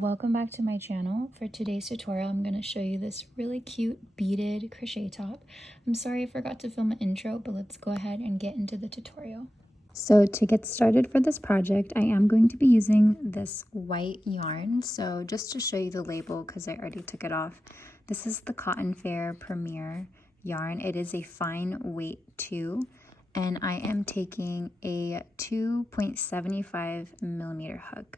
welcome back to my channel. For today's tutorial, I'm going to show you this really cute beaded crochet top. I'm sorry I forgot to film an intro, but let's go ahead and get into the tutorial. So to get started for this project, I am going to be using this white yarn. So just to show you the label, because I already took it off, this is the Cotton Fair Premier yarn. It is a fine weight 2, and I am taking a 2.75 millimeter hook.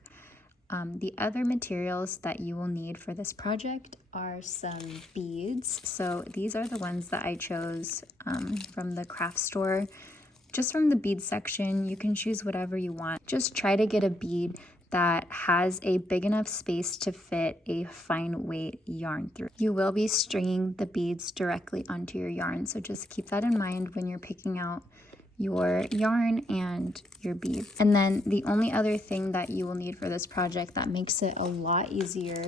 The other materials that you will need for this project are some beads. So these are the ones that I chose from the craft store. Just from the bead section, you can choose whatever you want. Just try to get a bead that has a big enough space to fit a fine weight yarn through. You will be stringing the beads directly onto your yarn, so just keep that in mind when you're picking out your yarn and your beads. And then the only other thing that you will need for this project that makes it a lot easier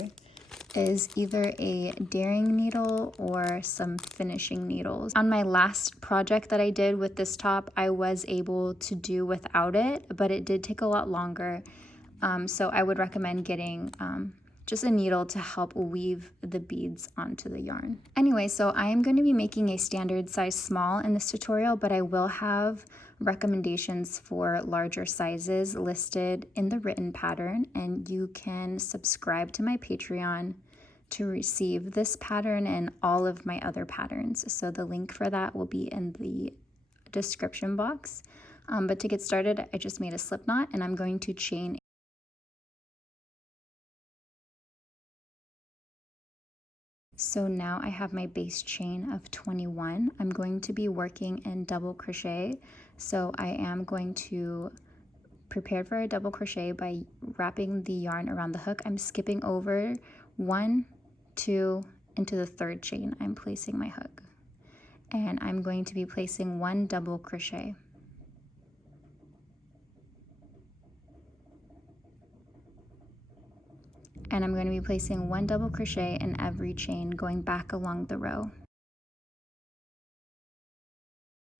is either a daring needle or some finishing needles. On my last project that I did with this top, I was able to do without it, but it did take a lot longer. So I would recommend getting just a needle to help weave the beads onto the yarn. Anyway, so I am going to be making a standard size small in this tutorial, but I will have recommendations for larger sizes listed in the written pattern, and you can subscribe to my Patreon to receive this pattern and all of my other patterns. So the link for that will be in the description box. But to get started, I just made a slip knot, and I'm going to chain. So now I have my base chain of 21. I'm going to be working in double crochet. So I am going to prepare for a double crochet by wrapping the yarn around the hook. I'm skipping over 1, 2, into the third chain. I'm placing my hook. And I'm going to be placing 1 double crochet. And I'm going to be placing 1 double crochet in every chain going back along the row.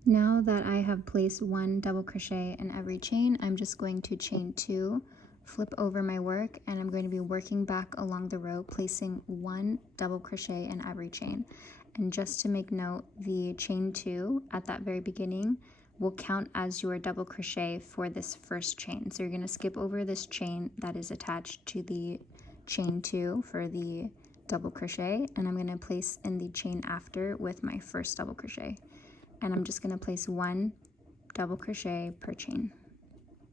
Now that I have placed 1 double crochet in every chain, I'm just going to chain 2, flip over my work, and I'm going to be working back along the row, placing 1 double crochet in every chain. And just to make note, the chain 2 at that very beginning will count as your double crochet for this first chain. So you're going to skip over this chain that is attached to the chain 2 for the double crochet, and I'm going to place in the chain after with my first double crochet, and I'm just going to place 1 double crochet per chain.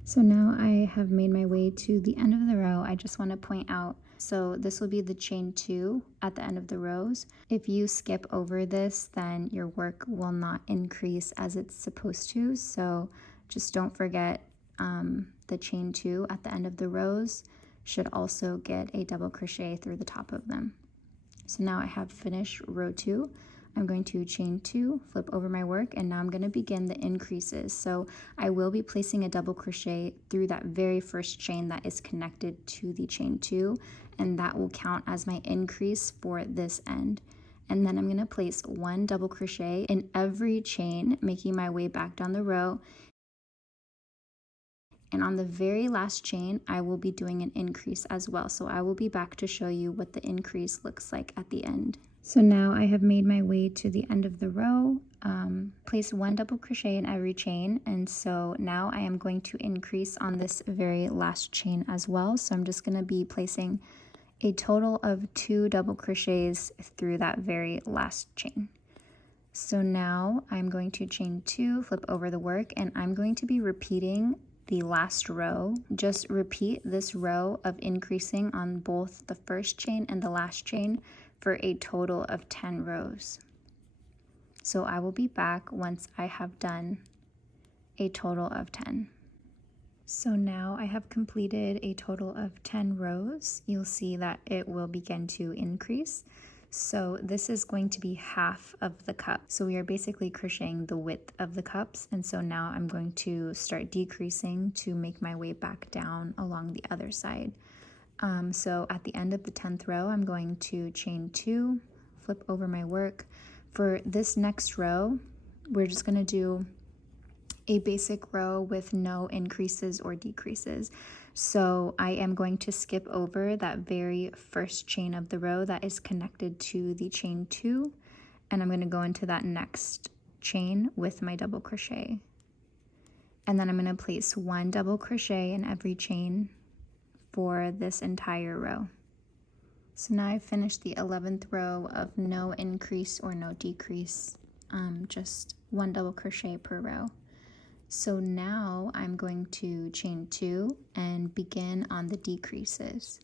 So now I have made my way to the end of the row. I just want to point out, so this will be the chain 2 at the end of the rows. If you skip over this, then your work will not increase as it's supposed to, so just don't forget the chain 2 at the end of the rows should also get a double crochet through the top of them. So now I have finished row 2. I'm going to chain 2, flip over my work, and now I'm going to begin the increases. So I will be placing a double crochet through that very first chain that is connected to the chain 2, and that will count as my increase for this end. And then I'm going to place 1 double crochet in every chain, making my way back down the row. And on the very last chain, I will be doing an increase as well. So I will be back to show you what the increase looks like at the end. So now I have made my way to the end of the row, placed 1 double crochet in every chain. And so now I am going to increase on this very last chain as well. So I'm just going to be placing a total of 2 double crochets through that very last chain. So now I'm going to chain 2, flip over the work, and I'm going to be repeating the last row. Just repeat this row of increasing on both the first chain and the last chain for a total of 10 rows. So I will be back once I have done a total of 10. So now I have completed a total of 10 rows. You'll see that it will begin to increase. So this is going to be half of the cup. So we are basically crocheting the width of the cups. And so now I'm going to start decreasing to make my way back down along the other side. So at the end of the 10th row, I'm going to chain 2, flip over my work. For this next row, we're just going to do a basic row with no increases or decreases. So I am going to skip over that very first chain of the row that is connected to the chain 2, and I'm going to go into that next chain with my double crochet. And then I'm going to place 1 double crochet in every chain for this entire row. So now I've finished the 11th row of no increase or no decrease, just 1 double crochet per row. So now I'm going to chain 2 and begin on the decreases.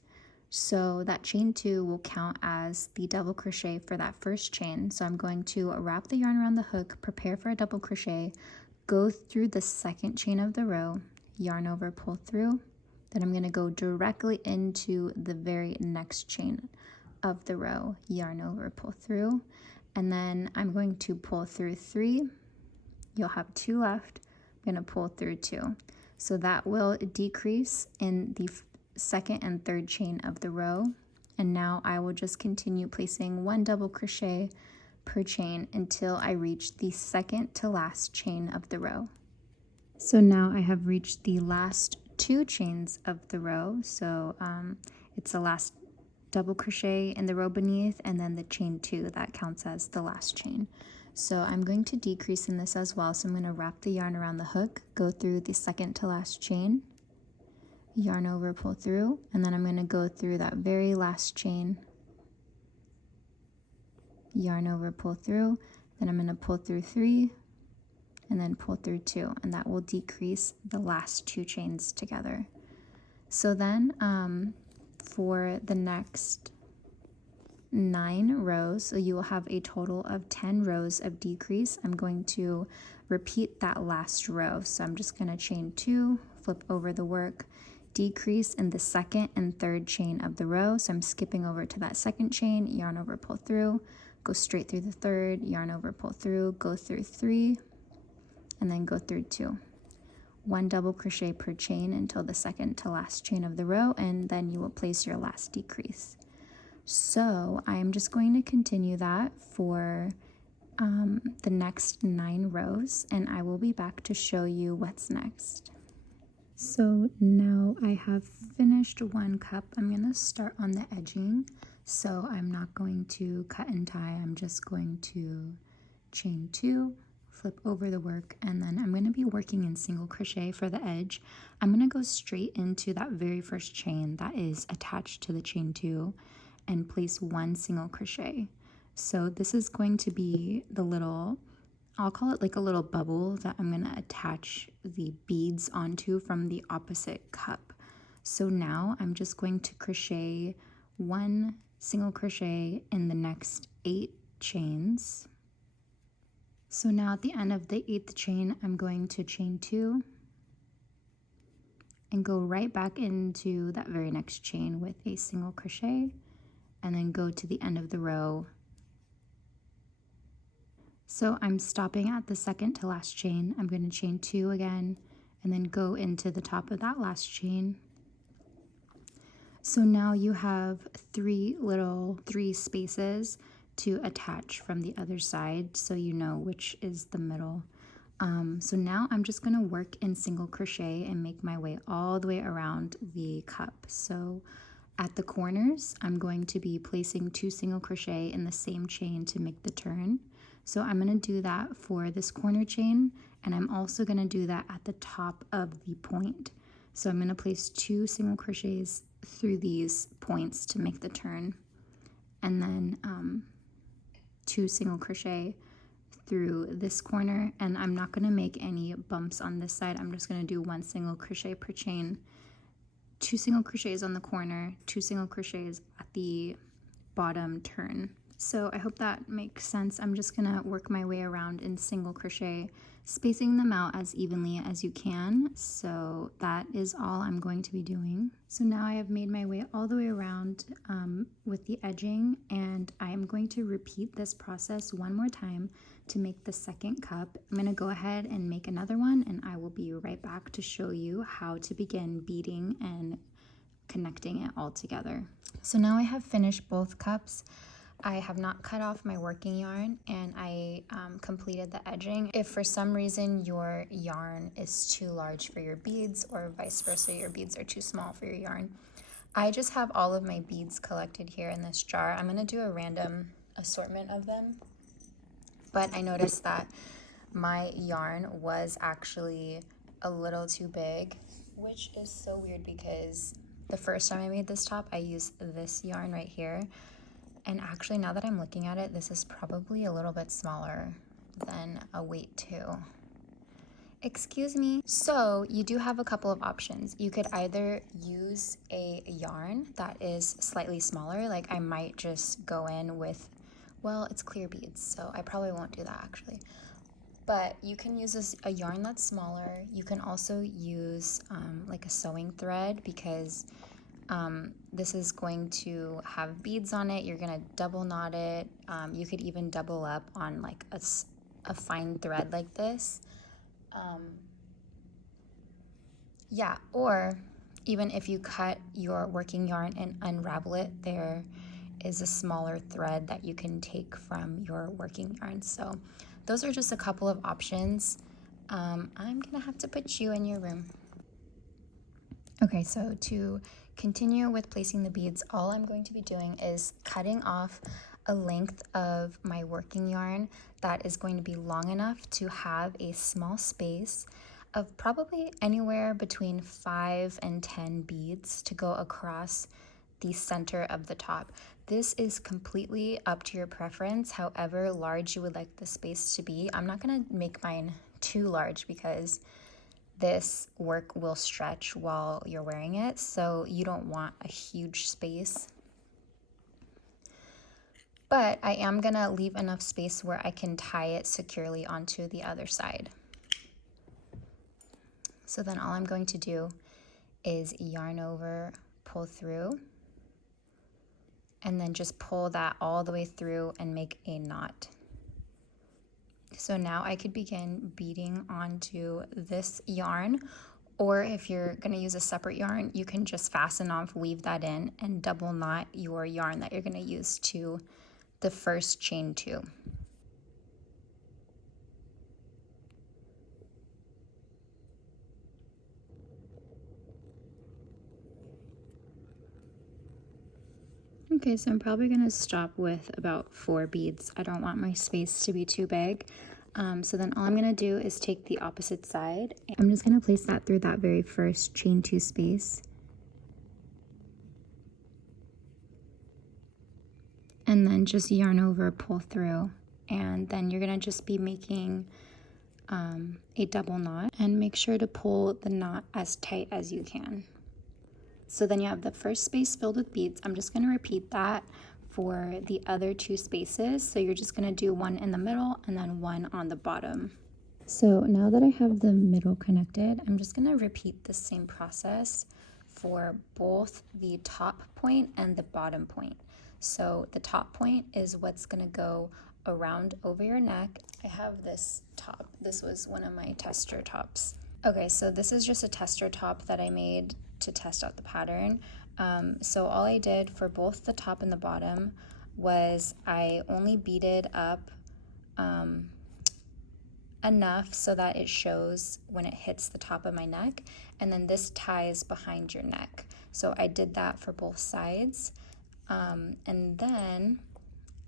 So that chain 2 will count as the double crochet for that first chain. So I'm going to wrap the yarn around the hook, prepare for a double crochet, go through the second chain of the row, yarn over, pull through. Then I'm going to go directly into the very next chain of the row, yarn over, pull through. And then I'm going to pull through 3. You'll have 2 left. I'm going to pull through 2. So that will decrease in the second and third chain of the row. And now I will just continue placing 1 double crochet per chain until I reach the second to last chain of the row. So now I have reached the last 2 chains of the row. So it's the last double crochet in the row beneath, and then the chain 2 that counts as the last chain. So I'm going to decrease in this as well. So I'm going to wrap the yarn around the hook, go through the second to last chain, yarn over, pull through, and then I'm going to go through that very last chain, yarn over, pull through, then I'm going to pull through 3 and then pull through 2, and that will decrease the last 2 chains together. So then for the next 9 rows, so you will have a total of 10 rows of decrease. I'm going to repeat that last row. So I'm just going to chain 2, flip over the work, decrease in the second and third chain of the row. So I'm skipping over to that second chain, yarn over, pull through, go straight through the third, yarn over, pull through, go through 3, and then go through 2. 1 double crochet per chain until the second to last chain of the row, and then you will place your last decrease. So I am just going to continue that for the next 9 rows, and I will be back to show you what's next. So now I have finished 1 cup. I'm going to start on the edging. So I'm not going to cut and tie. I'm just going to chain 2, flip over the work, and then I'm going to be working in single crochet for the edge. I'm going to go straight into that very first chain that is attached to the chain 2 and place 1 single crochet. So this is going to be the little, I'll call it like a little bubble that I'm going to attach the beads onto from the opposite cup. So now I'm just going to crochet 1 single crochet in the next 8 chains. So now at the end of the 8th chain, I'm going to chain 2 and go right back into that very next chain with a single crochet, and then go to the end of the row. So I'm stopping at the second to last chain. I'm going to chain 2 again and then go into the top of that last chain. So now you have 3 spaces to attach from the other side, so you know which is the middle. So now I'm just going to work in single crochet and make my way all the way around the cup. So at the corners, I'm going to be placing 2 single crochet in the same chain to make the turn. So I'm going to do that for this corner chain, and I'm also going to do that at the top of the point. So I'm going to place 2 single crochets through these points to make the turn, and then 2 single crochet through this corner, and I'm not going to make any bumps on this side. I'm just going to do 1 single crochet per chain, 2 single crochets on the corner, 2 single crochets at the bottom turn. So I hope that makes sense. I'm just gonna work my way around in single crochet, spacing them out as evenly as you can. So that is all I'm going to be doing. So now I have made my way all the way around with the edging, and I am going to repeat this process 1 more time to make the second cup. I'm gonna go ahead and make another one, and I will be right back to show you how to begin beading and connecting it all together. So now I have finished both cups. I have not cut off my working yarn, and I completed the edging. If for some reason your yarn is too large for your beads, or vice versa, your beads are too small for your yarn, I just have all of my beads collected here in this jar. I'm going to do a random assortment of them, but I noticed that my yarn was actually a little too big, which is so weird because the first time I made this top, I used this yarn right here. And actually, now that I'm looking at it, this is probably a little bit smaller than a weight 2. Excuse me. So you do have a couple of options. You could either use a yarn that is slightly smaller, like I might just go in with, well, it's clear beads, so I probably won't do that actually. But you can use a yarn that's smaller. You can also use like a sewing thread, because this is going to have beads on it. You're gonna double knot it. You could even double up on like a fine thread like this. Yeah, or even if you cut your working yarn and unravel it, there is a smaller thread that you can take from your working yarn. So those are just a couple of options. I'm gonna have to put you in your room. Okay, so to continue with placing the beads, all I'm going to be doing is cutting off a length of my working yarn that is going to be long enough to have a small space of probably anywhere between 5 and 10 beads to go across the center of the top. This is completely up to your preference, however large you would like the space to be. I'm not gonna make mine too large because this work will stretch while you're wearing it, so you don't want a huge space. But I am gonna leave enough space where I can tie it securely onto the other side. So then all I'm going to do is yarn over, pull through, and then just pull that all the way through and make a knot. So now I could begin beading onto this yarn, or if you're gonna use a separate yarn, you can just fasten off, weave that in, and double knot your yarn that you're gonna use to the first chain 2. Okay, so I'm probably gonna stop with about 4 beads. I don't want my space to be too big. So then all I'm gonna do is take the opposite side. I'm just gonna place that through that very first chain 2 space. And then just yarn over, pull through. And then you're gonna just be making a double knot, and make sure to pull the knot as tight as you can. So then you have the first space filled with beads. I'm just gonna repeat that for the other 2 spaces. So you're just gonna do one in the middle and then one on the bottom. So now that I have the middle connected, I'm just gonna repeat the same process for both the top point and the bottom point. So the top point is what's gonna go around over your neck. I have this top. This was one of my tester tops. Okay, so this is just a tester top that I made to test out the pattern. So all I did for both the top and the bottom was I only beaded up enough so that it shows when it hits the top of my neck, and then this ties behind your neck. So I did that for both sides, and then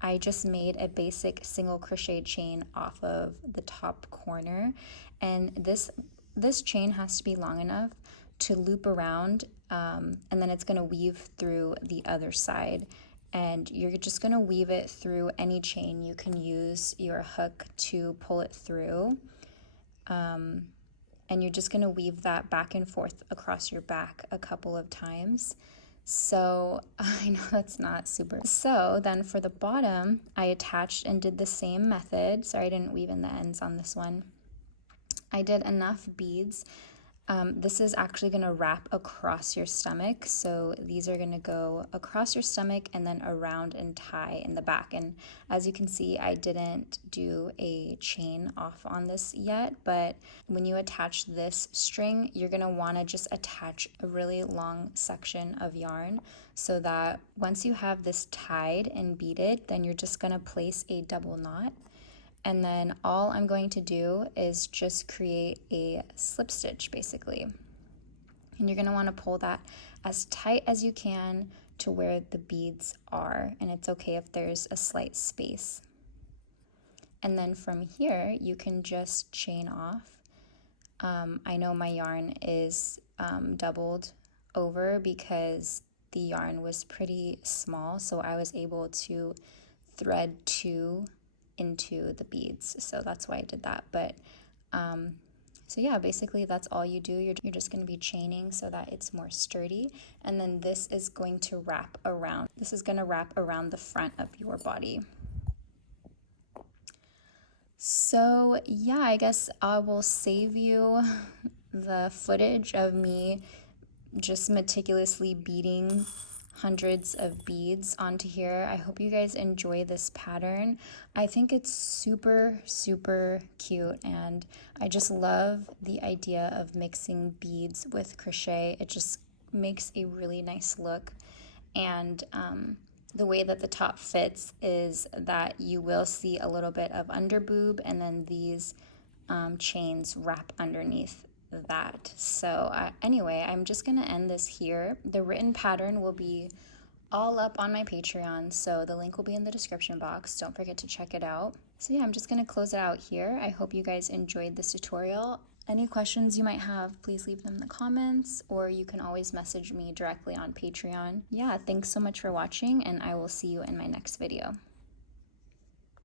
I just made a basic single crochet chain off of the top corner, and this chain has to be long enough to loop around, and then it's going to weave through the other side, and you're just going to weave it through any chain. You can use your hook to pull it through, and you're just going to weave that back and forth across your back a couple of times. So I know that's not super. So then for the bottom, I attached and did the same method. Sorry, I didn't weave in the ends on this one. I did enough beads This is actually going to wrap across your stomach. So these are going to go across your stomach and then around and tie in the back. And as you can see, I didn't do a chain off on this yet, but when you attach this string, you're going to want to just attach a really long section of yarn so that once you have this tied and beaded, then you're just going to place a double knot. And then all I'm going to do is just create a slip stitch basically. And you're going to want to pull that as tight as you can to where the beads are. And it's okay if there's a slight space. And then from here, you can just chain off. I know my yarn is doubled over because the yarn was pretty small. So I was able to thread 2 into the beads, so that's why I did that. But so yeah, basically that's all you do. You're just going to be chaining so that it's more sturdy, and then this is going to wrap around. This is going to wrap around the front of your body. So yeah, I guess I will save you the footage of me just meticulously beading hundreds of beads onto here. I hope you guys enjoy this pattern. I think it's super, super cute, and I just love the idea of mixing beads with crochet. It just makes a really nice look. And the way that the top fits is that you will see a little bit of under boob, and then these chains wrap underneath that. So anyway, I'm just gonna end this here. The written pattern will be all up on my Patreon, so the link will be in the description box. Don't forget to check it out. So yeah, I'm just gonna close it out here. I hope you guys enjoyed this tutorial. Any questions you might have, please leave them in the comments, or you can always message me directly on Patreon. Yeah, thanks so much for watching, and I will see you in my next video.